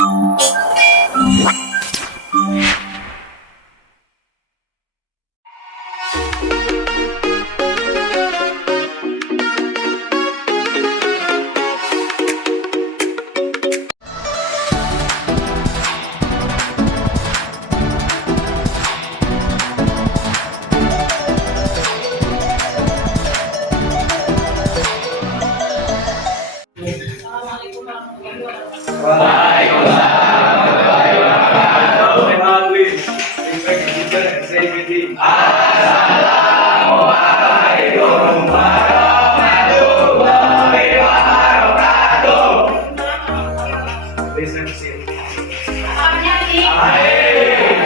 Assalamualaikum warahmatullahi wabarakatuh. Waalaikumsalam warahmatullahi wabarakatuh. Assalamualaikum warahmatullahi wabarakatuh. Apa kabarnya, Dik? Baik.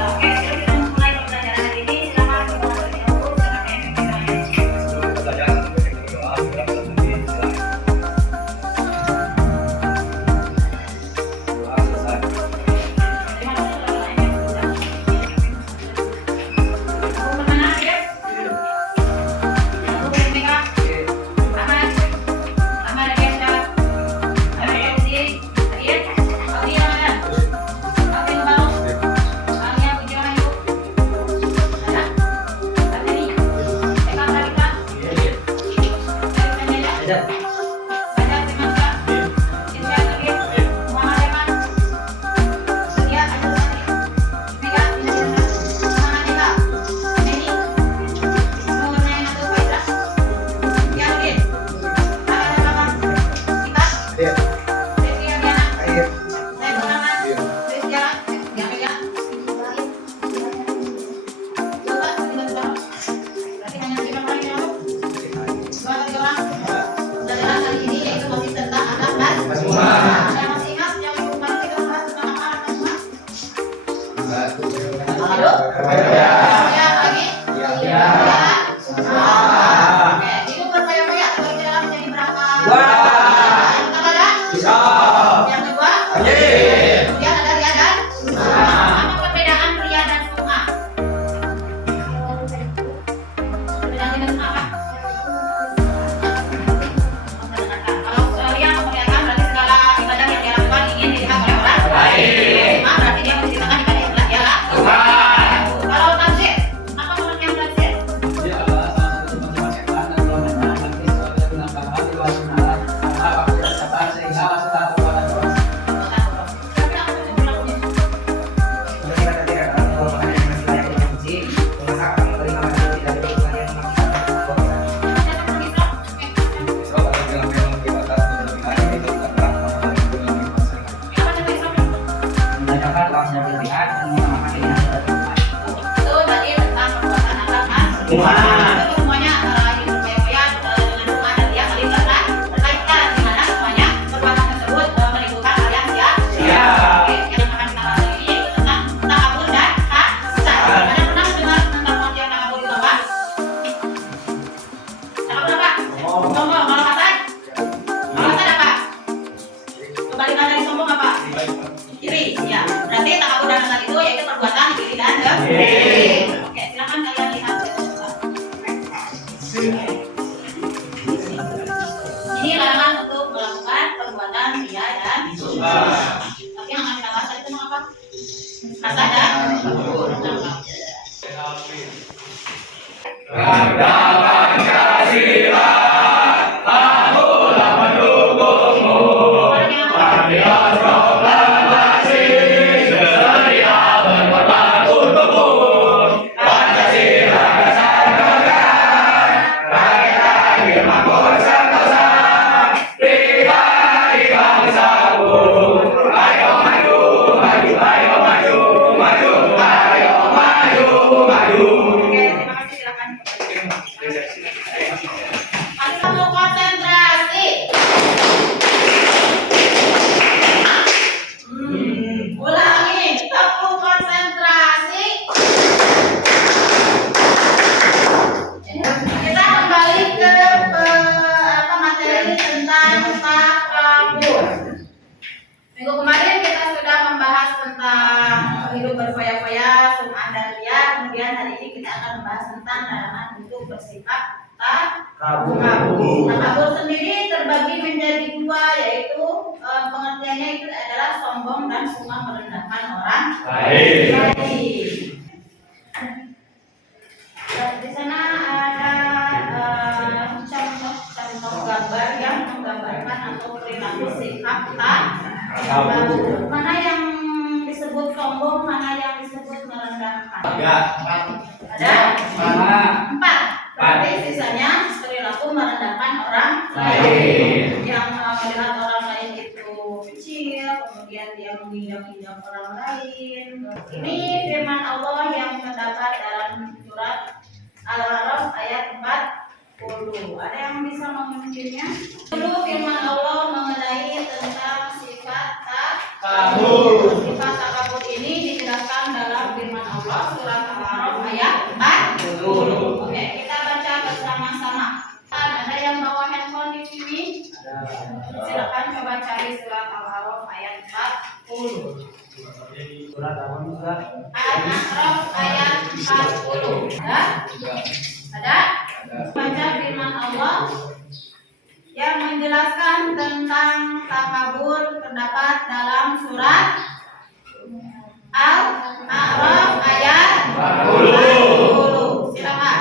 Oke, sebelum kita mulai pembelajaran hari ini, silakan terlebih dahulu silakan semuanya hidup berfoya-foya dengan rumah dan dia saling terkaitkan di mana semuanya perbuatan tersebut menimbulkan kalian siap. Oke, yang akan kita bahas hari ini yaitu tentang takabur dan hasad. Ada pernah mendengar tentang pengertian takabur itu apa? Takabur apa? Sombong. Kalau hasad? Kalau hasad apa? Kebalikan dari sombong apa? Iri. Ya, berarti takabur dan hasad itu yaitu perbuatan iri dan dengki. Oke, silakan kalian lihat. Ini larangan untuk melakukan perbuatan ria dan sombong. Tapi yang akan kita bahas itu apa? Hasad dan takabur. Raga Pancasila, akulah pendukungmu. Marilah proklamasi, setia berkorban untukmu. Pancasila dasar negara, rakyat yang makmur sentosa, pribadi bangsaku. Ayo maju, maju, ayo maju, maju, ayo maju, maju. Oke, terima kasih, silakan. Kamu konsentrasi. Ulangi, kamu konsentrasi. Kita kembali ke materi tentang takabur. Minggu kemarin kita sudah membahas tentang hidup berfoya-foya, sum'ah dan riya. Kemudian hari ini kita akan membahas tentang larangan untuk bersikap takabur. Takabur sendiri terbagi menjadi dua, yaitu pengertiannya itu adalah sombong sombong dan suka merendahkan orang lain. lain. Di sana ada contoh gambar yang menggambarkan atau perilaku sikap takabur. Mana yang disebut sombong, mana yang disebut merendahkan? Ada empat. Berarti sisanya perilaku merendahkan orang lain. Yang melihat orang lain itu kecil, kemudian dia menginjak-injak orang lain. Ini firman Allah yang terdapat dalam surat Al-A'raf ayat 40. Ada yang bisa menunjuknya? Dulu firman Allah mengenai tentang sifat takabur. Sifat takabur ini dijelaskan dalam firman Allah surat Al-A'raf ayat 40. Oke, kita baca bersama-sama. Ada yang bawa handphone di sini? Silakan coba cari surat Al-A'raf ayat 40. Surat apa Ustaz? Al-A'raf ayat 40. Ada? Baca firman Allah yang menjelaskan tentang takabur terdapat dalam surat Al-A'raf ayat 40. Silakan.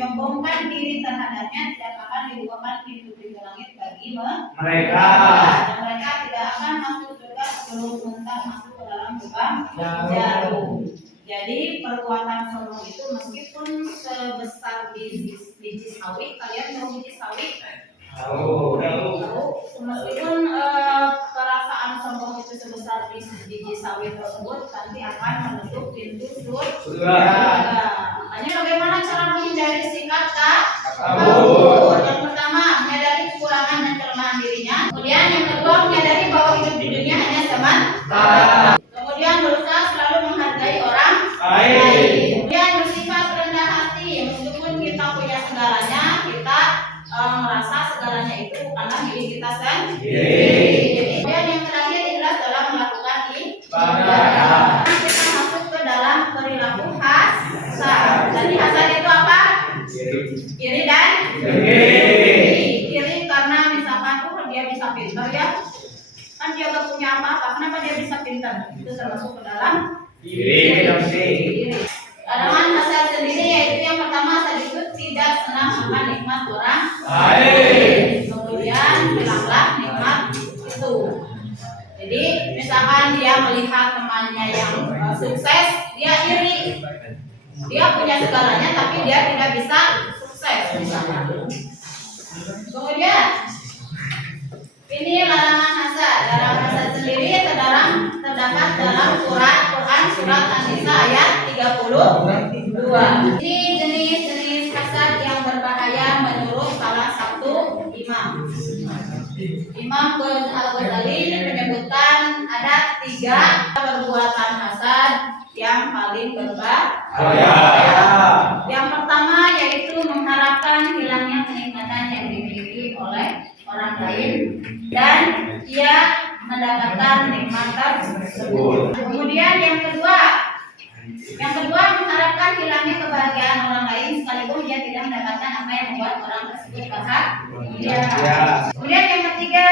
menyombongkan diri terhadapnya tidak akan dibukakan pintu-pintu langit bagi mereka. Dan mereka tidak akan masuk surga sebelum mentah masuk ke dalam lubang jarum. Jadi perbuatan sombong itu meskipun sebesar biji sawit, kalian tahu biji sawit? Tahu. Meskipun perasaan sombong itu sebesar biji sawit tersebut nanti akan menutup pintu surga. Makanya bagaimana cara menghindari sikap takabur? Yang pertama, menyadari kekurangan dan kelemahan dirinya. Kemudian yang kedua, menyadari bahwa hidup di dunia hanya sementara. Kemudian berusaha selalu menghargai orang lain. Kemudian bersifat rendah hati. Meskipun kita punya segalanya, kita merasa segalanya itu bukanlah milik kita sendiri. Kemudian yang terakhir adalah dalam melakukan ibadah. Kita masuk ke dalam perilaku hasad. Jadi hasad itu apa? Iri dan iri karena misalkan dia bisa pintar ya, kan dia gak punya apa-apa, kenapa dia bisa pintar? Itu termasuk ke dalam iri. Karangan hasad sendiri yaitu yang pertama, hasad itu tidak senang akan nikmat orang lain. Kemudian hilanglah nikmat itu. Jadi misalkan dia melihat temannya yang sukses, dia iri. Dia punya segalanya tapi dia tidak bisa sukses misalkan. Kemudian ini larangan hasad. Larangan hasad sendiri terdapat dalam Quran surat An-Nisa ayat 32. Ini jenis-jenis hasad yang berbahaya menurut salah satu imam. Imam Al-Ghazali menyebutkan ada 3 perbuatan hasad yang paling berbahaya. Yang pertama yaitu mengharapkan hilangnya kenikmatan yang dimiliki oleh orang lain dan ia mendapatkan nikmat tersebut. Kemudian yang kedua mengharapkan hilangnya kebahagiaan orang lain sekalipun dia tidak mendapatkan apa yang membuat orang tersebut bahagia. Kemudian yang ketiga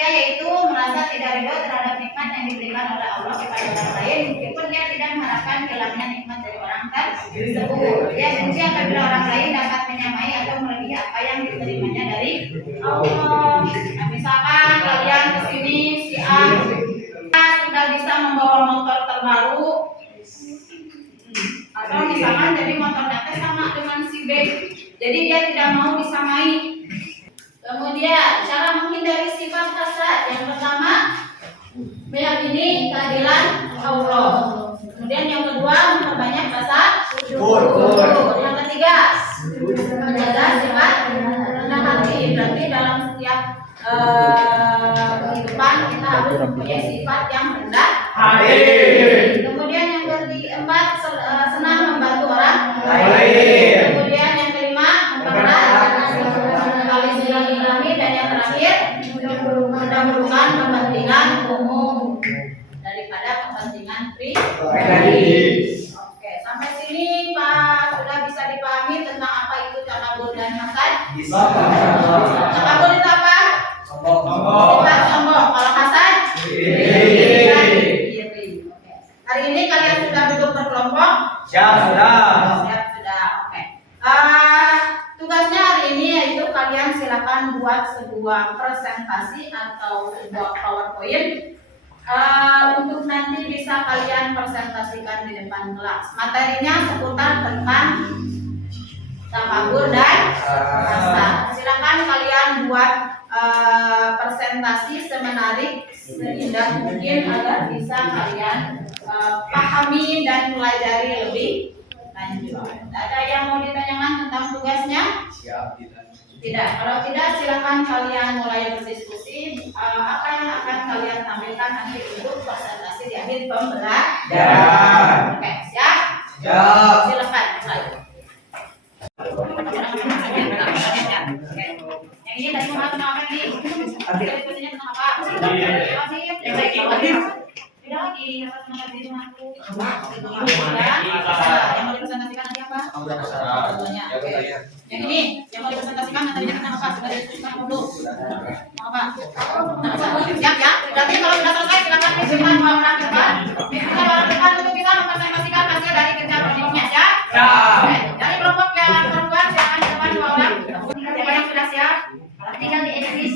yaitu merasa tidak ridho terhadap nikmat yang diberikan oleh Allah kepada orang lain meskipun dia tidak mengharapkan hilangnya nikmat dari orang tersebut. Dia benci apabila orang lain dapat menyamai atau melebihi apa yang diterimanya dari Allah. Nah, misalkan kalian kesini si A sudah bisa membawa motor terbaru, Atau misalkan jadi motornya teh sama dengan si B, jadi dia tidak mau disamai. Kemudian cara menghindari sifat hasad, yang pertama meyakini keadilan Allah. Kemudian yang kedua memperbanyak rasa syukur. Yang ketiga menjaga sifat rendah hati. Berarti dalam setiap kehidupan kita harus mempunyai sifat yang rendah hati. Kemudian yang keempat senang membantu orang lain. Kemudian yang kelima mempererat tali silaturahmi, dan yang terakhir mendahulukan kepentingan umum daripada kepentingan pribadi. Oke, sampai sini Pak sudah bisa dipahami tentang apa itu takabur dan hasad? Takabur itu apa? Sifat sombong. Kalau hasad? Iri. Oke. Hari ini kalian sudah duduk berkelompok? Siap sudah. Siap sudah. Oke. Tugasnya hari ini yaitu kalian silakan buat sebuah presentasi atau sebuah PowerPoint untuk nanti bisa kalian presentasikan di depan kelas. Materinya seputar tentang takabur dan hasad. Silakan kalian buat presentasi semenarik seindah mungkin agar bisa kalian pahami dan pelajari lebih lanjut. Ada yang mau ditanyakan tentang tugasnya? Tidak. Kalau tidak, silakan kalian mulai berdiskusi. Apa yang akan kalian tampilkan nanti untuk presentasi di akhir pembelajaran. Oke, siap? Siap. Silakan mulai. Yang ini tadi mau tentang apa nih? Diskusinya tentang apa? Tidak lagi, apa tentang diri aku? Yang mau dipresentasikan nanti apa? Yang ini, yang mau dipresentasikan nanti tentang apa? Sudah diskusikan dulu. Mau apa? Siap ya? Berarti kalau sudah selesai silakan disimpan dua orang depan. Disimpan dua orang depan untuk bisa mempresentasikan hasil dari kerja proyeknya ya. Oke, dari kelompok yang perempuan silakan di depan dua orang. Siapa yang sudah siap? Tinggal di edit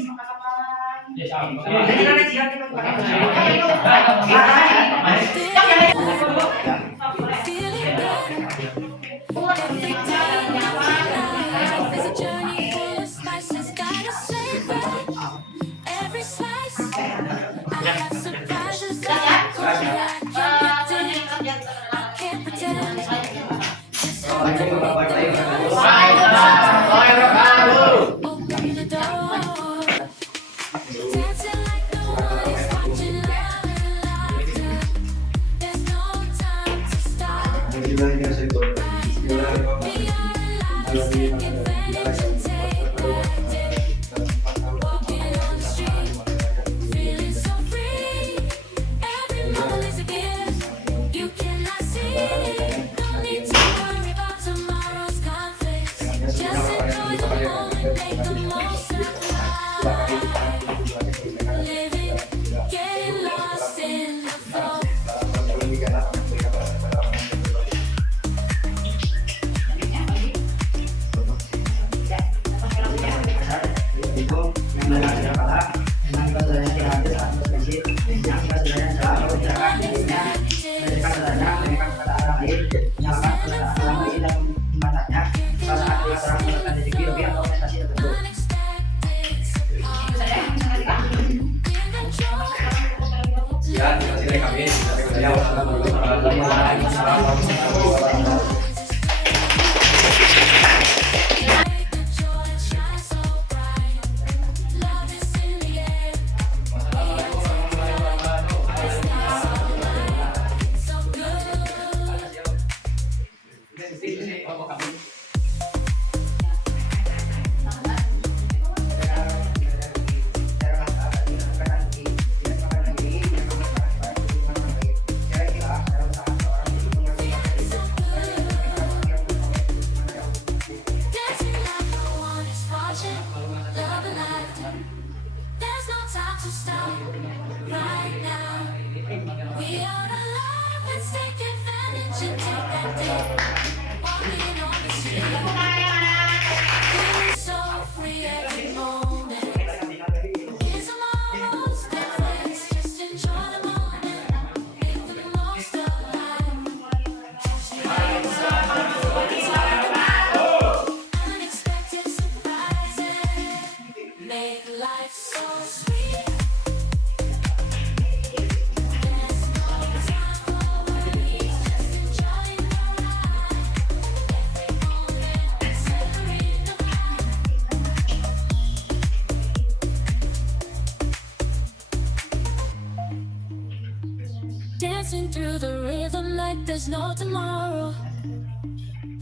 there's no tomorrow.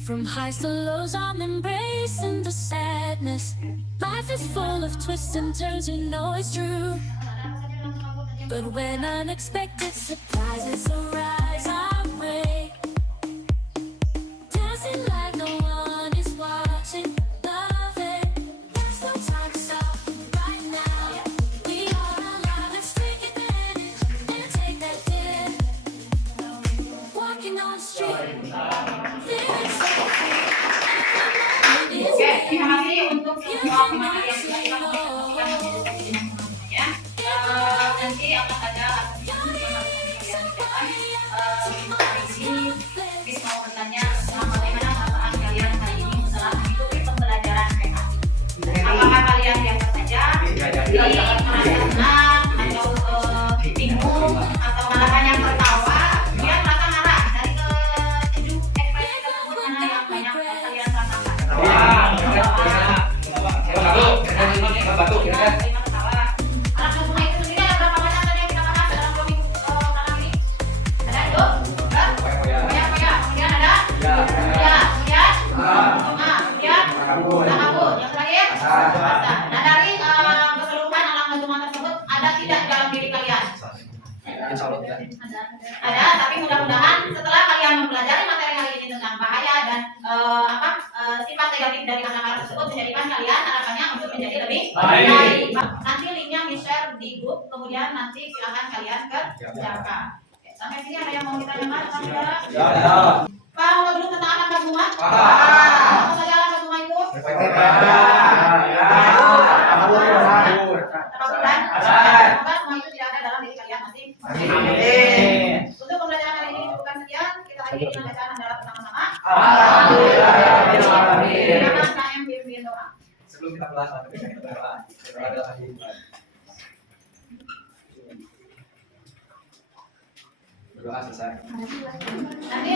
From highs to lows, I'm embracing the sadness. Life is full of twists and turns, you know it's true. But when unexpected surprises arise, I break. Dancing like no one is watching. Love it, there's no time to stop right now. We are alive, let's take advantage and take that dip. Walking on the street, feeling so free. Every moment is Oke, terima real. kasih untuk semua teman yang sudah ya. Nanti akan ada Bis mau bertanya tentang bagaimana perasaan kalian hari ini setelah mengikuti pembelajaran PKI. Apakah kalian biasa saja, merasa senang, atau bingung, atau malah banyak tertawa? Kemudian merasa marah dari ketujuh ekspresi tersebut mana yang banyak kalian rasakan? Anak semua itu sendiri ada berapa banyak tadi yang kita bahas dalam 2 minggu belakang ini? Ada itu? Foya-foya. Kemudian ada? Ya. Kemudian? Kemudian? Takabur. Yang terakhir? Rasa. Nah dari keseluruhan alam bantuan tersebut ada tidak dalam diri kalian? Ada, tapi mudah-mudahan setelah kalian mempelajari materi hari ini tentang bahaya dan sifat negatif dari anak-anak tersebut menjadikan kalian harapannya untuk menjadi lebih baik. Nanti linknya di-share di grup, kemudian nanti silakan kalian kerjakan. Oke, sampai sini ada yang mau ditanyakan, saudara? Paham atau belum tentang anak semua? Apa saja anak semua itu? Takaburan? Semoga semua itu tidak ada dalam diri kalian masing-masing. Untuk pembelajaran hari ini cukupkan sekian. Kita akhiri dengan bacaan hamdalah bersama-sama. Silakan KM pimpin doa. Sebelum kita belajar, kita berdoa. Berdoa adalah kehidupan. Berdoa selesai. Nanti